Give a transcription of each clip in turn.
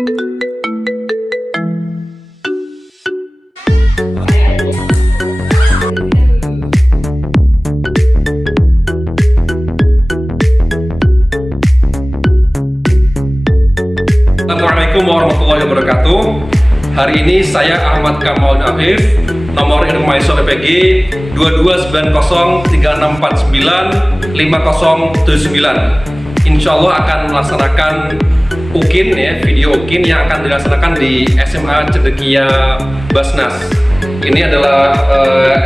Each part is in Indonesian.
Assalamualaikum warahmatullahi wabarakatuh. Hari ini saya Ahmad Kamal Afif, nomor induk mahasiswa PPG 2296495079. Insya Allah akan melaksanakan UKIN ya, video UKIN yang akan dilaksanakan di SMA Cendekia Basnas. Ini adalah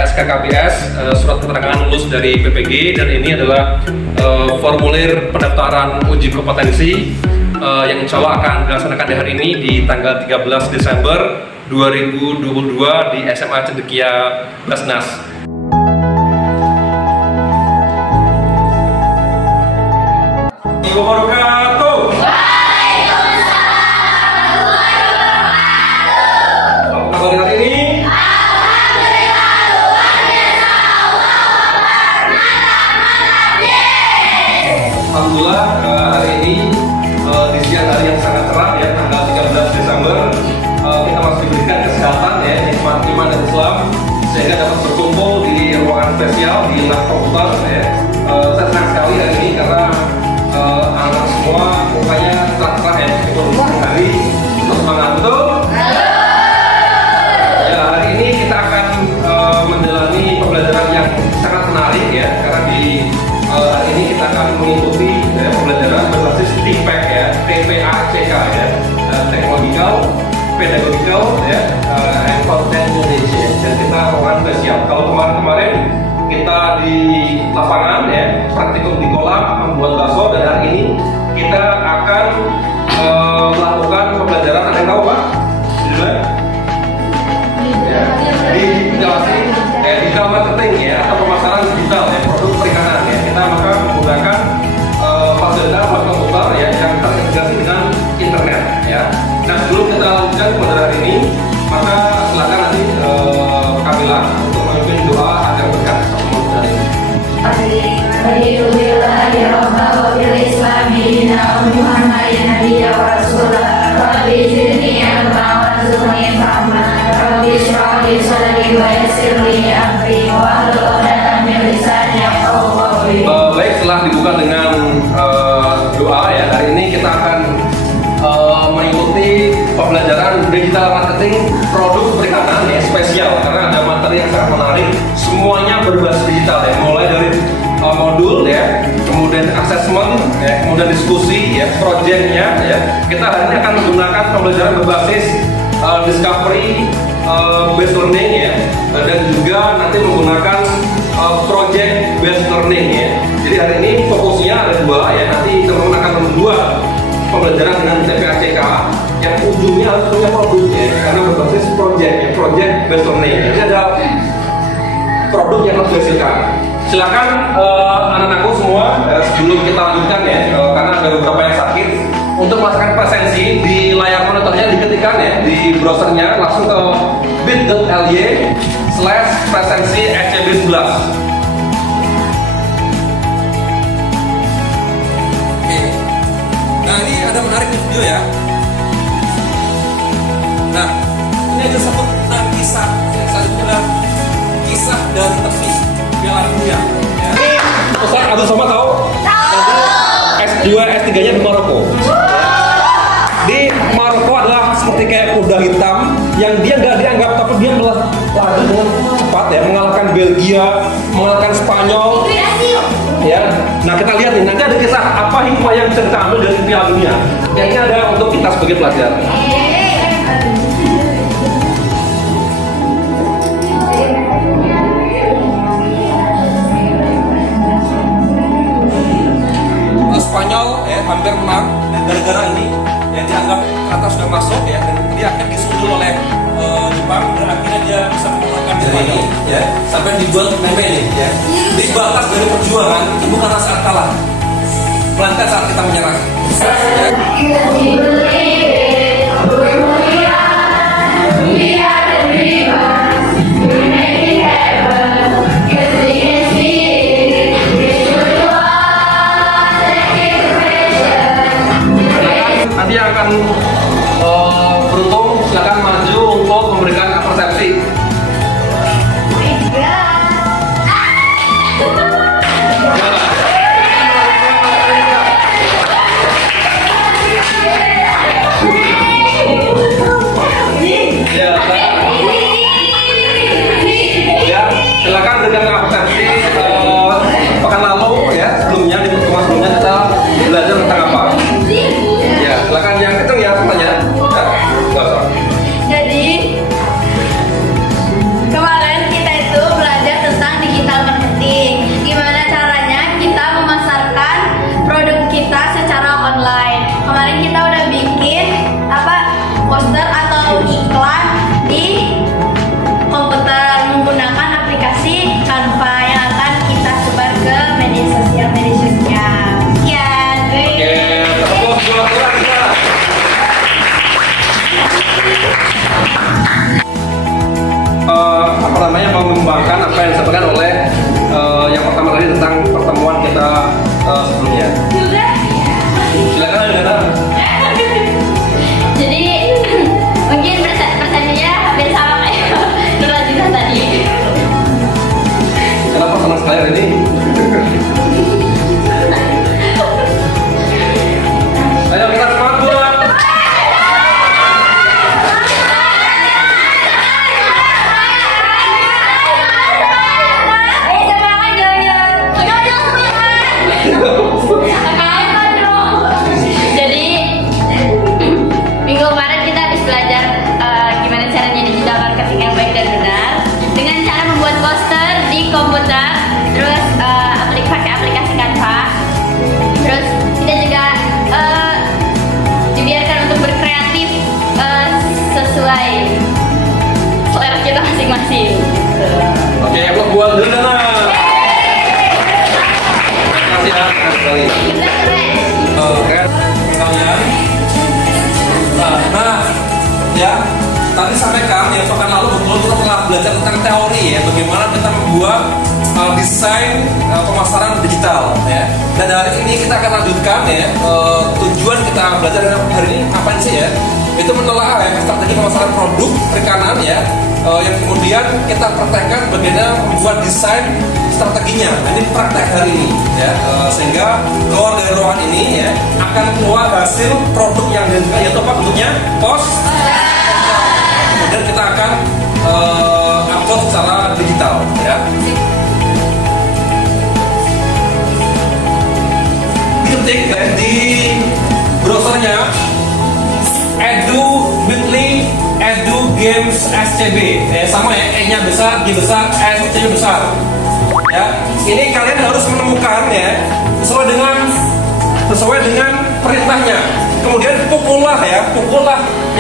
SKKBS, surat keterangan lulus dari PPG, dan ini adalah formulir pendaftaran uji kompetensi yang insya Allah akan dilaksanakan di hari ini di tanggal 13 Desember 2022 di SMA Cendekia Basnas. Wabarakatuh. Kabar hari ini? Alhamdulillah, hari ini di siang hari yang sangat cerah ya, tanggal 13 Desember kita masih diberikan kesehatan ya, nikmat iman dan Islam, sehingga dapat berkumpul di ruangan spesial di lab komputer ya. Saya senang sekali hari ini karena anak semua mukanya cerah ya, meskipun hari untuk semangat, betul? Ya, hari ini kita akan menjalani pembelajaran yang sangat menarik ya, karena di hari ini kita akan mengikuti pembelajaran berbasis TPACK ya, TPACK ya, Technological, Pedagogical ya, and Content Knowledge ya. Dan kita ruangan spesial. Kalau kemarin kita di lapangan ya, praktikum di kolam membuat bakso, dan hari ini kita akan melakukan pembelajaran. Ada yang tahu Pak? Digital marketing ya, atau pemasaran digital ya, produk perikanan ya. Kita maka menggunakan fasilitas lab komputer ya, yang terintegrasi dengan internet ya. Nah, sebelum kita lanjutkan pada hari ini, maka silakan nanti Kamila untuk memimpin doa agar berkat sama dari ini. Baik, setelah dibuka dengan doa ya, hari ini kita akan mengikuti pembelajaran digital marketing produk perikanan ya, spesial karena ada materi yang sangat menarik, semuanya berbasis digital ya, mulai dari modul ya, kemudian assessment ya, kemudian diskusi ya, projectnya ya. Kita hari ini akan menggunakan pembelajaran berbasis discovery based learning ya, dan juga nanti menggunakan project based learning ya. Jadi hari ini fokusnya ada dua ya, nanti teman-teman akan membuat pembelajaran dengan TPACK yang ujungnya harus punya produk ya, karena berbasis project ya, project based learning. Jadi ada produk yang harus dihasilkan. Silakan anak-anakku semua sebelum kita lanjutkan ya, karena ada beberapa yang sakit, untuk melakukan presensi di layar monitornya diketikkan ya, di browsernya langsung ke bit.ly/presensi SCB11. Oke. Nah, ini ada menarik nih video ya. Nah, ini ada satu kisah yang saya bilang kisah dari tepi Piala Dunia. Ya. Ustaz Abdul Somad tahu? S2, S3-nya di Maroko. Di Maroko adalah seperti kayak kuda hitam yang dia nggak dianggap, tapi dia melaju dengan cepat ya, mengalahkan Belgia, mengalahkan Spanyol. Ya, nah kita lihat nih, nanti ada kisah apa hikmah yang bisa kita ambil dari Piala Dunia. Yang ini ada untuk kita sebagai pelajar. Spanyol ya hampir menang, dan gara-gara ini yang dianggap kata sudah masuk ya, dan dia akan disundul oleh Jepang, dan akhirnya dia bisa mengalahkan Spanyol ya, sampai dibuat meme nih ya. Di batas dari perjuangan itu bukanlah saat kalah, melainkan saat kita menyerah ya. Nanti akan beruntung silakan maju untuk memberikan persepsi. Silakan berikan persepsi pekan lalu ya, sebelumnya di pertemuan sebelumnya kita belajar tentang apa? Ya, silakan yang kenceng ya tanya. Jadi kemarin kita itu belajar tentang digital marketing. Gimana caranya kita memasarkan produk kita secara online. Kemarin kita udah bikin poster atau iklan di komputer menggunakan aplikasi Canva yang akan kita sebar ke media sosialnya. Sekian. Oke, tepuk bola kita. Mengembangkan apa yang disampaikan oleh yang pertama tadi tentang pertemuan kita sebelumnya. Silakan Adriana. Jadi mungkin persennya hampir sama kayak kelanjutan tadi. Kenapa senang sekali hari ini? Ayo kita semangat buat. Jadi minggu kemarin kita habis belajar gimana caranya digital marketing yang baik dan benar dengan cara membuat poster di komputer, terus pakai aplikasi Canva. Terus kita juga dibiarkan untuk berkreatif sesuai selera kita masing-masing. Oke, aplaus buat Adriana. Terima kasih ya, sekali. Kita keren. Oke, kalian. Nah, ya, tadi sampaikan ya pekan lalu betul kita telah belajar tentang teori ya, bagaimana kita membuat desain pemasaran digital ya. Dan hari ini kita akan lanjutkan ya, tujuan kita belajar hari ini apa sih ya? Itu menelaah ya strategi pemasaran produk perikanan ya, yang kemudian kita praktekkan bagaimana membuat desain strateginya. Ini praktek hari ini ya, sehingga keluar dari ruangan ini ya akan keluar hasil produk yang dihasilkan, yaitu apa bentuknya? Post. Kemudian kita akan upload secara digital ya. Ketik di browsernya Edu Games SCB sama ya, E nya besar, G besar, S nya besar ya. Ini kalian harus menemukan ya sesuai dengan perintahnya. Kemudian pukullah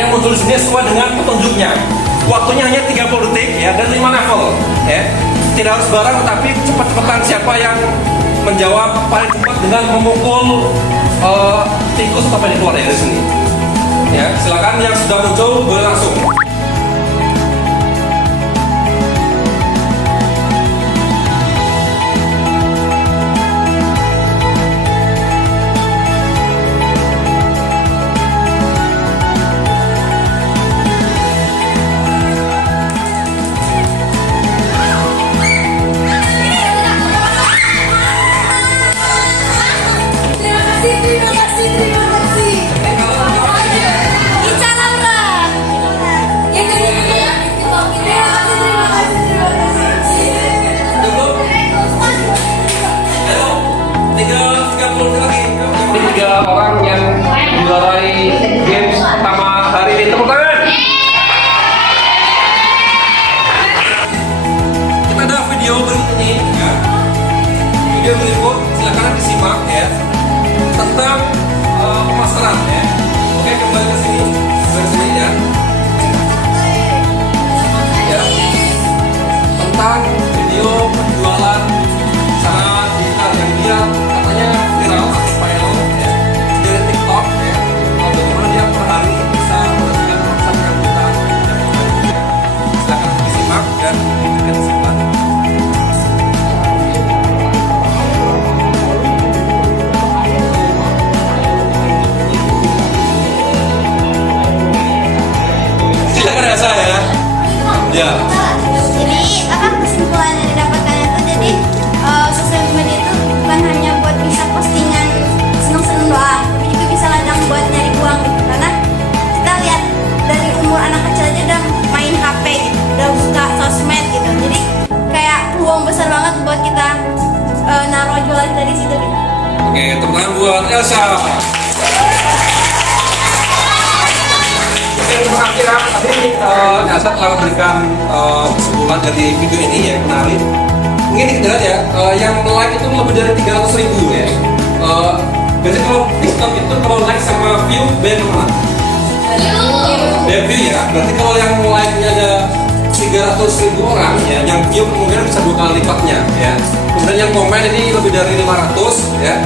yang muncul di sini sesuai dengan petunjuknya. Waktunya hanya 30 detik ya, dan 5 level ya. Tidak harus bareng, tetapi cepat-cepatan siapa yang menjawab paling cepat dengan memukul tikus atau apa yang keluar dari sini. Ya, silakan yang sudah muncul boleh langsung. Terima kasih. Ica Laura. Ya. Jadi apa kesimpulan yang didapatkan itu jadi sosial media itu bukan hanya buat bisa postingan seneng-seneng doang, tapi juga bisa ladang buat nyari uang gitu. Karena kita lihat dari umur anak kecil aja udah main HP gitu, udah buka sosmed gitu. Jadi kayak peluang besar banget buat kita naruh jualan dari situ gitu. Oke, tepuk tangan buat Elsa. Oke, terima kasih Kak. Tadi Elsa telah memberikan kesimpulan dari video ini ya, menarik. Mungkin kita lihat ya, yang like itu lebih dari 300.000 ya. Biasanya kalau TikTok itu kalau like sama view beda mana? Beda view ya. Berarti kalau yang like-nya ada 300.000 orang ya, yang view kemungkinan bisa 2 kali lipatnya ya. Kemudian yang komen ini lebih dari 500 ya.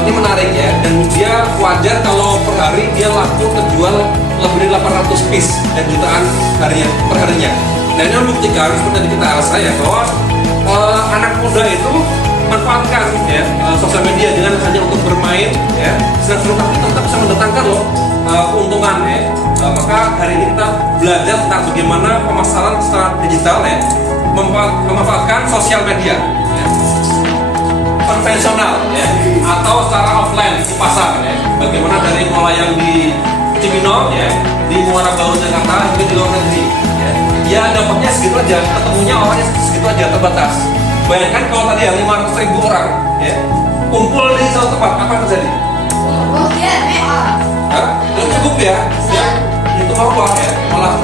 Ini menarik ya, dan dia wajar kalau per hari dia laku terjual lebih dari 800 piece dan jutaan per harinya. Dan ini membuktikan seperti tadi kita Elsa ya, bahwa anak muda itu manfaatkan ya sosial media dengan hanya untuk bermain ya, senang-senang, tapi tetap bisa mendatangkan loh keuntungan ya. Maka hari ini kita belajar tentang bagaimana pemasaran secara digital ya, memanfaatkan sosial media ya, konvensional ya, atau secara offline di pasar ya. Bagaimana dari mulai yang di Cibinong ya, di Muara Baru Jakarta hingga di luar negeri ya. Ya dapatnya segitu aja, ketemunya orangnya segitu aja, terbatas. Bayangkan kalau tadi ya 500.000 orang ya kumpul di satu tempat, apa yang terjadi? Itu cukup ya, itu malah ya, malah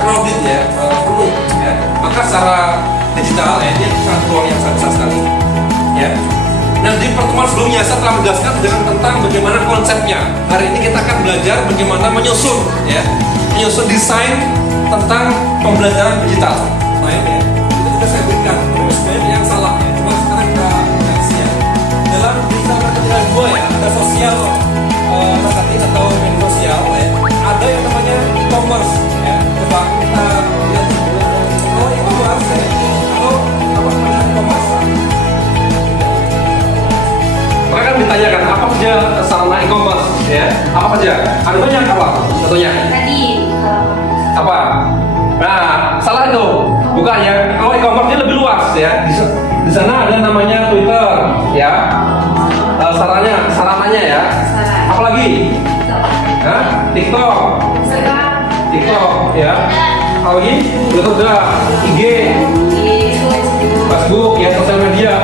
crowded ya, penuh ya. Maka secara digital ya, ini sangat peluang yang sangat besar sekali ya. Nah, di pertemuan sebelumnya saya telah menjelaskan tentang bagaimana konsepnya. Hari ini kita akan belajar bagaimana menyusun ya, menyusun desain tentang pembelajaran digital. Baik ya, itu sudah saya berikan, tapi sebenarnya yang salah ya. Coba sekarang kita kasih ya. Dalam digital marketing ada 2 ya, ada sosial marketing atau media sosial ya. Ada yang namanya e-commerce ya. Coba kita lihat dulu. Kalau e-commerce ya, kalau apa namanya e-commerce? Mereka kan ditanyakan apa saja sarana e-commerce ya, apa saja? Ada banyak apa? Contohnya? Tadi Apa? Nah, salah itu. Bukan ya. Kalau e-commerce lebih luas ya. Di sana ada namanya Twitter ya. Sarananya ya. Apalagi? TikTok. TikTok ya. Apalagi? YouTube ada, IG, Facebook ya, sosial media.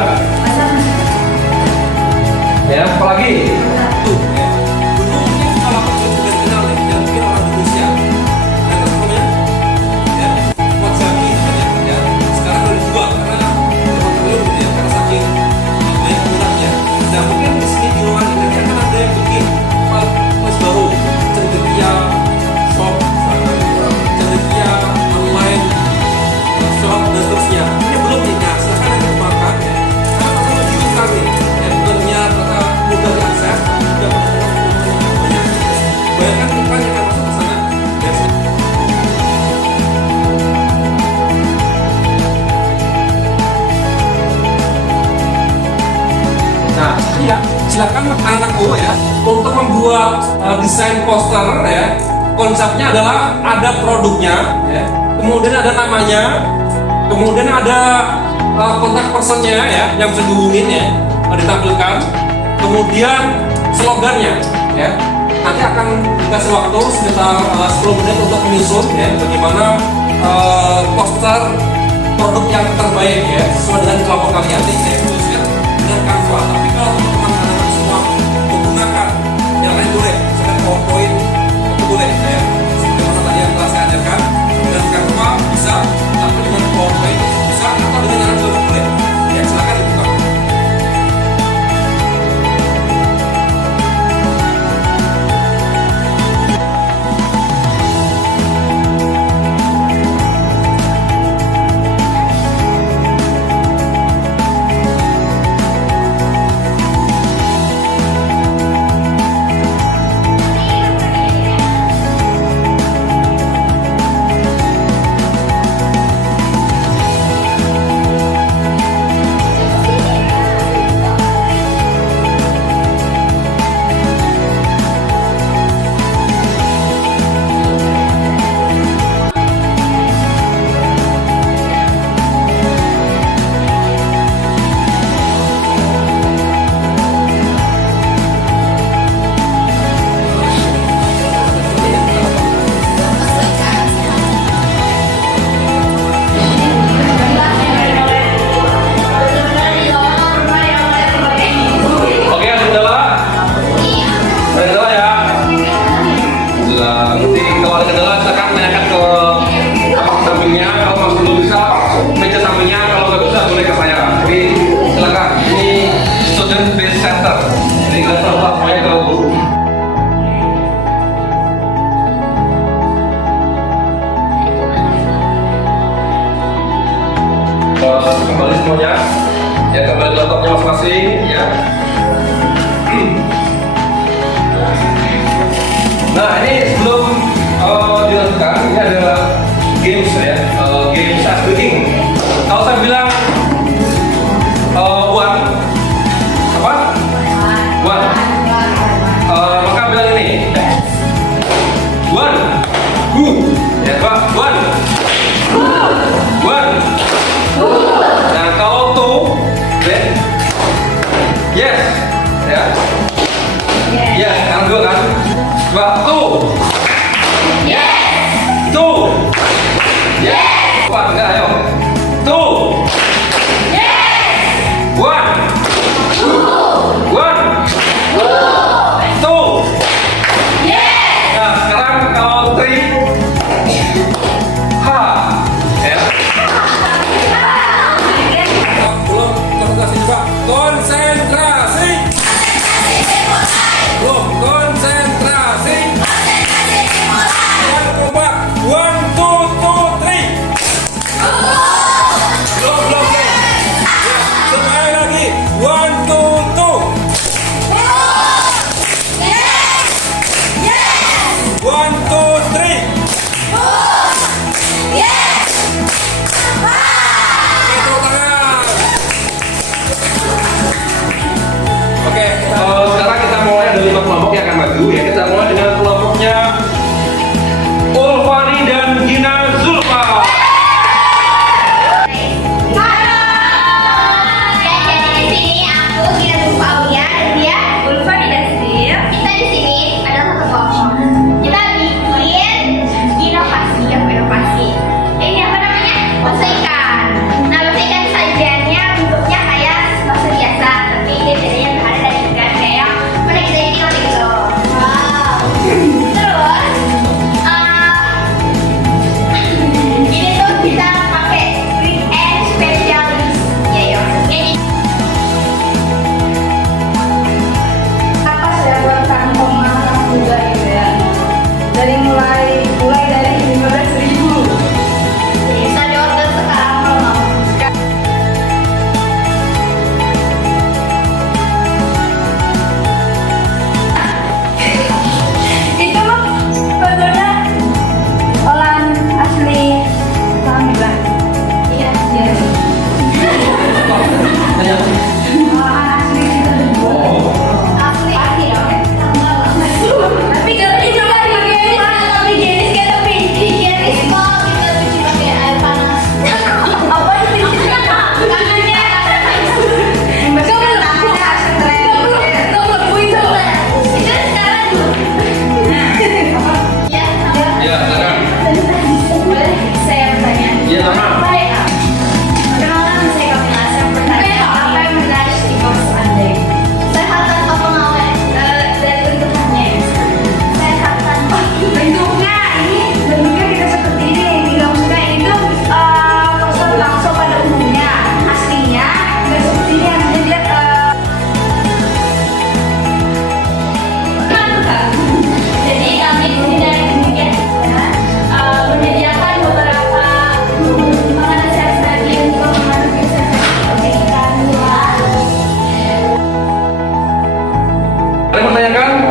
Ya, apalagi? Tuh, ya. Dulu mungkin kalau aku juga kenal nih, yang mungkin orang Indonesia. Ada temennya, ya, WhatsApp ya. Sekarang udah dijual karena belum ya, karena saking banyak penggunanya. Nah, mungkin di sini di ruangan ini nanti akan ada yang bikin kelas baru, cendekia shop, cendekia online shop dan seterusnya. Ini belum nih, nah silahkan nanti kembangkan ya. Karena pasal lebih besar nih, ya bukannya mudah diakses, juga banyak. Bayangkan bukan yang akan masuk ke sana. Nah, iya, silakan anak-anakku ya untuk membuat desain poster ya. Konsepnya adalah ada produknya, ya. Kemudian ada namanya, kemudian ada kontak personnya ya, yang bisa dihubungin ya, ditampilkan. Kemudian slogannya, ya. Nanti akan dikasih waktu sekitar 10 menit untuk menyusun ya, bagaimana poster produk yang terbaik ya, sesuai dengan kelompok kalian nih, ya, khususnya dengan Canva. Tapi kalau teman-teman anak-anak semua menggunakan yang lain boleh, misalkan PowerPoint itu boleh ya, sebagaimana tadi yang telah saya ajarkan. Dengan Canva bisa, tapi dengan PowerPoint bisa, atau dengan yang lain boleh. Ya, silakan dibuka. Alhamdulillah. Nanti kalau ada kendala silakan tanyakan ke sampingnya. Kalau masih belum bisa, meja sampingnya. Kalau nggak bisa boleh ke saya. Jadi silakan. Ini student based center. Jadi nggak terlepas semuanya ke guru. Kembali semuanya. Ya kembali ke laptopnya masing-masing. Ya. Nah ini sebelum dilanjutkan, ini ada games ya, games as breaking. Kalau saya bilang one, apa? One. Maka bilang ini one, who, ya Pak, one, one. Nah kalau two, then yes, ya, yes, sekarang dua kan? Coba two, two, coba enggak ayo, two, one, one, two. Nah sekarang kalau three, ha, ya. Belum konsentrasi coba, konsentrasi. Belum konsentrasi. Coba, one, two, three. Belum. Ya, sekali lagi, one, two. One, two, three. Tepuk tangan. Oke, sekarang kita mulai dari 5 kelompok yang akan maju ya. Kita mulai dengan kelompoknya Ulfani dan Gina Zulfa.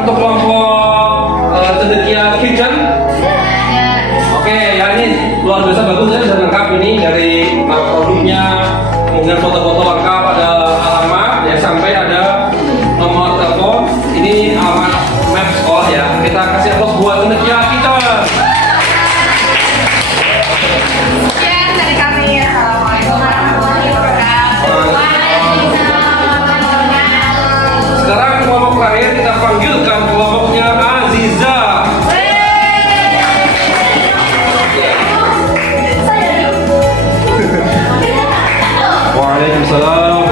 Untuk kelompok cendekia kitchen. Oke, ya ini luar biasa bagus ya, sudah lengkap ini dari produknya, kemudian foto-foto lengkap, ada alamat ya, sampai ada nomor telepon. Ini alamat map sekolah ya. Kita kasih aplaus buat cendekia kitchen. Dari kami ya. Assalamualaikum warahmatullahi wabarakatuh. Sekarang kelompok terakhir kita panggilkan kelompoknya Aziza. Waalaikumsalam.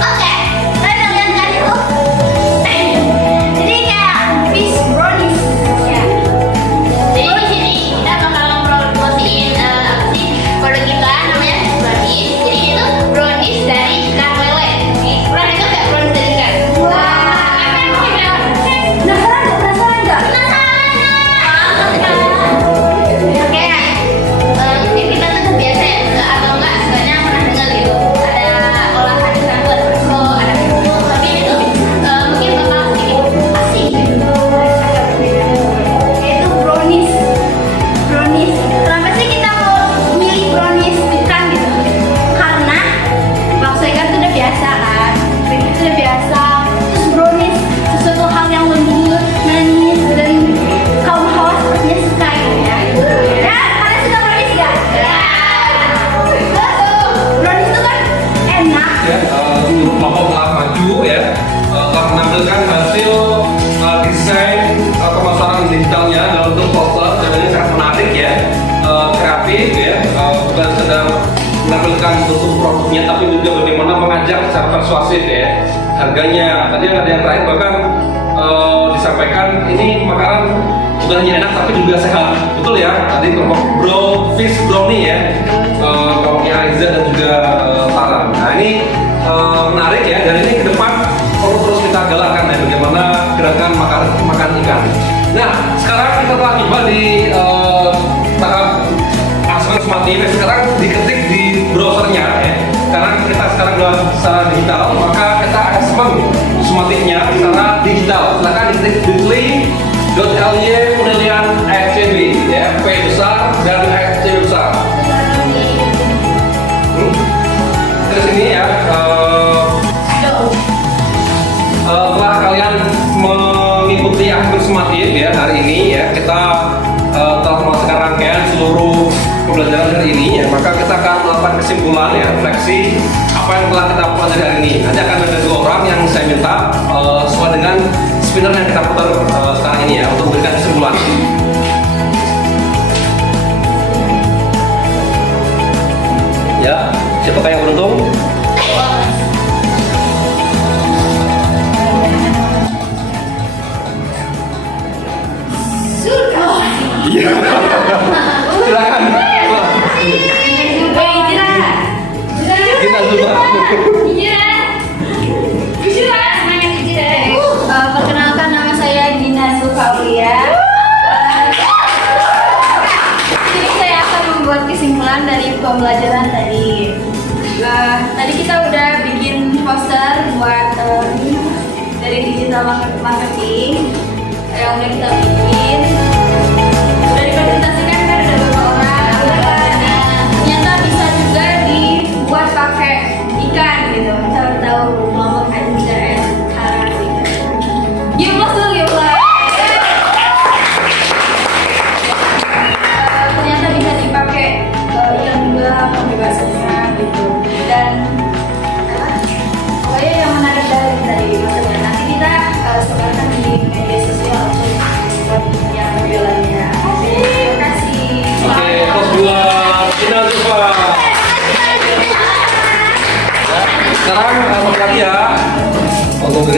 Oke, saya lihat kan itu. Jadi kayak digitalnya dalam bentuk poster dan ini sangat menarik ya, kreatif ya, bukan sekedar menampilkan bentuk produknya tapi juga bagaimana mengajak secara persuasif ya. Harganya tadi ada yang terakhir bahkan disampaikan ini makanan bukan hanya enak tapi juga sehat, betul ya. Tadi kelompok fish brownie ya, kelompoknya Aiza dan juga Tara. Nah ini menarik ya, dan ini ke depan perlu terus kita galakkan ya, bagaimana gerakan makan ikan. Nah sekarang kita telah tiba di tahap Asman Smart TV. Sekarang diketik di browsernya ya, karena kita sekarang sudah secara digital, maka kita assessment Smartnya secara digital. Silakan diketik bit.ly/FCB ya, P besar dan FC besar. Terus ini ya, setelah kalian mengikuti akun Smart TV ya hari ini ya, kita telah melakukan rangkaian seluruh pembelajaran hari ini ya, maka kita akan melakukan kesimpulan ya, refleksi apa yang telah kita pelajari hari ini. Nanti akan ada 2 orang yang saya minta sesuai dengan spinner yang kita putar sekarang ini ya, untuk memberikan kesimpulan. Ya, siapakah yang beruntung? Silakan. Kita coba. Perkenalkan, nama saya Dina Zulfaulia. Jadi saya akan membuat kesimpulan dari pembelajaran tadi. Tadi kita udah bikin poster buat dari digital marketing yang udah kita bikin. Udah dipresentasikan kan ada beberapa orang. Ternyata bisa juga dibuat pakai ikan gitu. Kita udah tahu kelompok Aiza dan Tara ikan. Give us dulu, give us. Ternyata bisa dipakai ikan juga pembebasannya gitu. Dan pokoknya yang menarik dari maksudnya nanti kita sebarkan di media sosial buat yang modelannya. Terima kasih. Oke, pos buat Dina Zulfa. Sekarang satu lagi ya, untuk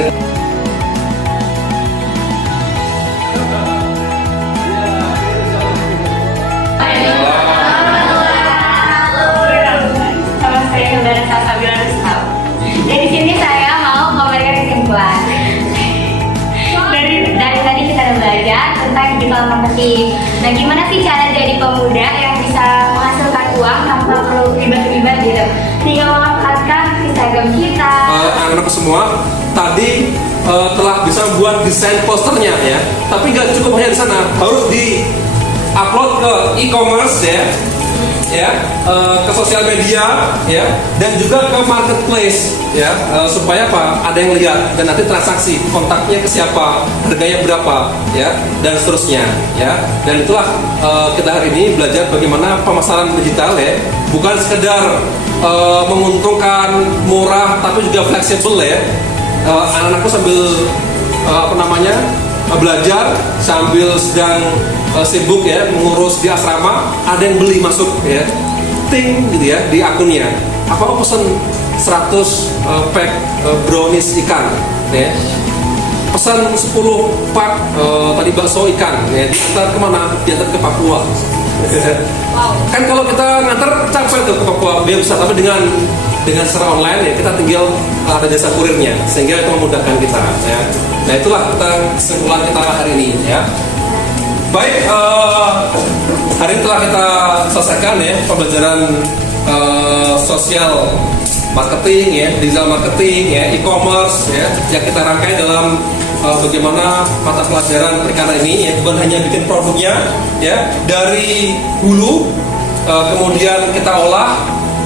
Dari sini saya mau memberikan kesimpulan. Dari tadi kita udah belajar tentang digital marketing. Nah, gimana sih cara jadi pemuda yang bisa menghasilkan uang tanpa perlu ribet-ribet gitu? Tinggal memanfaatkan Instagram kita. anak-anak semua tadi telah bisa membuat desain posternya ya, tapi nggak cukup hanya di sana, harus di upload ke e-commerce ya, ke sosial media ya, dan juga ke marketplace ya, supaya apa, ada yang lihat dan nanti transaksi, kontaknya ke siapa, harganya berapa ya, dan seterusnya ya. Dan itulah kita hari ini belajar bagaimana pemasaran digital ya, bukan sekedar menguntungkan, murah, tapi juga fleksibel ya. Anak-anakku sambil belajar, sambil sedang sibuk ya mengurus di asrama, ada yang beli masuk ya, ting gitu ya di akunnya, apa pesan 100 pack brownies ikan ya, pesan 10 pak tadi bakso ikan ya, diantar kemana? Diantar ke Papua. Wow. Kan kalau kita ngantar capek tuh ke Papua, bisa, tapi dengan secara online ya, kita tinggal ada jasa kurirnya, sehingga itu memudahkan kita ya. Nah itulah kesimpulan kita hari ini ya. Baik, hari ini telah kita selesaikan ya pembelajaran sosial marketing ya, digital marketing ya, e-commerce ya, yang kita rangkai dalam bagaimana mata pelajaran perikanan ini ya, bukan hanya bikin produknya ya dari hulu, kemudian kita olah,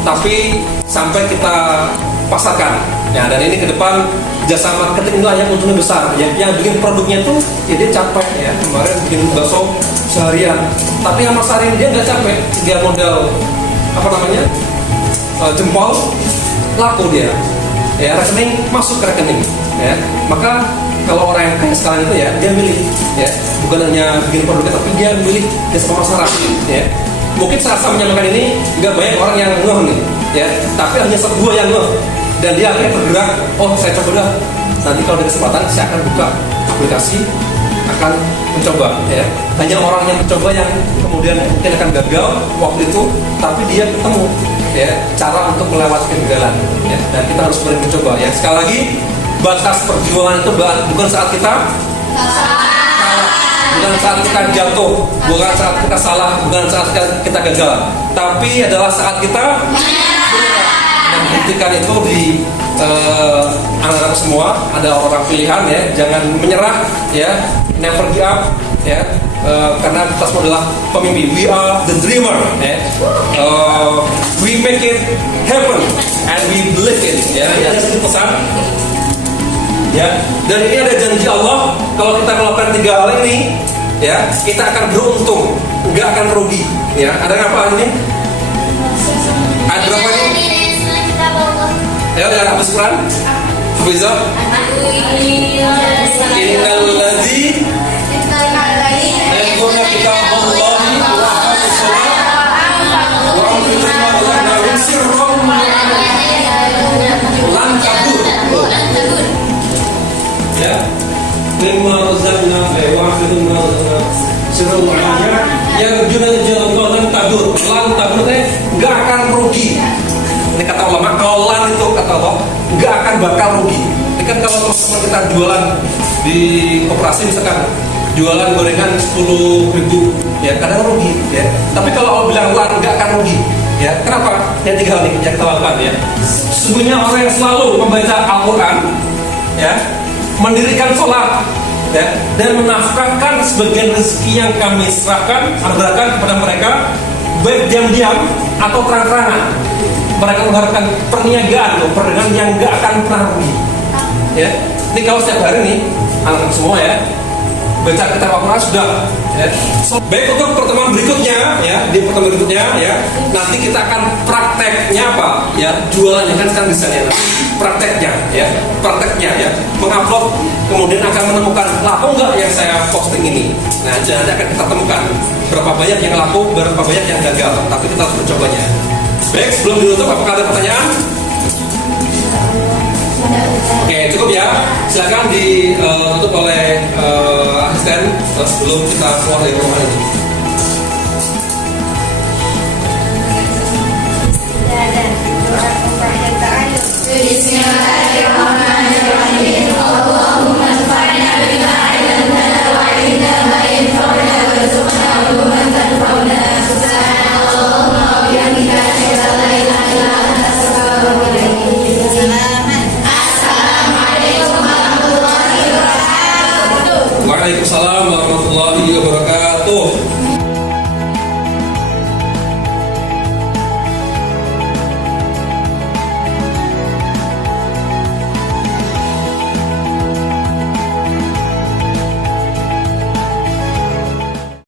tapi sampai kita pasarkan ya. Dan ini ke depan jasa marketing inilah yang untungnya besar ya, yang bikin produknya tuh ya dia capek ya, kemarin bikin bakso seharian, tapi yang masarin dia nggak capek, dia modal jempol, laku dia. ya rekening masuk ke rekening, ya. Maka kalau orang yang kaya sekarang itu ya dia milih, ya bukan hanya bikin produknya tapi dia milih jasa pemasaran, ya. Mungkin saat saya menyampaikan ini nggak banyak orang yang ngeh nih, ya. Tapi hanya dua yang ngeh dan dia akhirnya bergerak. Oh saya coba dah. Nanti kalau ada kesempatan saya akan buka aplikasi, akan mencoba, ya. Hanya orang yang mencoba yang kemudian mungkin akan gagal waktu itu, tapi dia ketemu, ya, cara untuk melewati kegagalan, ya. Dan kita harus berani mencoba, ya. Sekali lagi, batas perjuangan itu bukan saat kita kalah, bukan saat kita jatuh, bukan saat kita salah, bukan saat kita gagal, tapi adalah saat kita dan buktikan itu di anak-anak semua. Ada orang pilihan, ya, jangan menyerah, ya, never give up, ya, karena kita semua adalah pemimpi. We are the dreamer, ya. We make it happen and we believe it, ya. Ini pesan, ya. Dan ini ada janji Allah, kalau kita melakukan 3 hal ini, ya, kita akan beruntung, nggak akan rugi, ya. Ada apa ini? Ada berapa ini? Ya, udah habis Quran? Hafizah? Innal ladzi yaquluna kitaballahi wa aqamus shalah wa anfiqu mimma razaqnahum sirran lan tabur. Ya. Mimma razaqnahum wa anfiqu mimma razaqnahum sirran wa alaniya yarjuna Allah lan tabur. Lan tabur teh enggak akan rugi. Ini kata ulama, kalau lan itu kata Allah nggak akan bakal rugi. Ini kan kalau teman-teman kita jualan di koperasi misalkan jualan gorengan 10.000, ya kadang rugi, ya. Tapi kalau Allah bilang lan nggak akan rugi, ya. Kenapa? Yang 3 hal ini yang kita lakukan, ya. Sesungguhnya orang yang selalu membaca Al-Quran, ya, mendirikan sholat, ya, dan menafkahkan sebagian rezeki yang kami serahkan, anugerahkan kepada mereka, baik diam-diam atau terang-terangan. Mereka mengharapkan perniagaan loh, perdagangan yang nggak akan pernah rugi, ya. Ini kalau setiap hari nih anak-anak semua, ya, baca kitab Al-Quran sudah, ya. So, baik untuk pertemuan berikutnya, ya, di pertemuan berikutnya, ya, nanti kita akan prakteknya apa, ya, jualannya kan sekarang bisa, ya, prakteknya, ya, mengupload, kemudian akan menemukan laku nggak yang saya posting ini. Nah, jadi akan kita temukan berapa banyak yang laku, berapa banyak yang gagal, tapi kita harus mencobanya. Baik, sebelum ditutup, apakah ada pertanyaan? Oke, cukup ya. Silakan ditutup oleh asisten sebelum kita keluar dari ruangan ini. Bismillahirrahmanirrahim.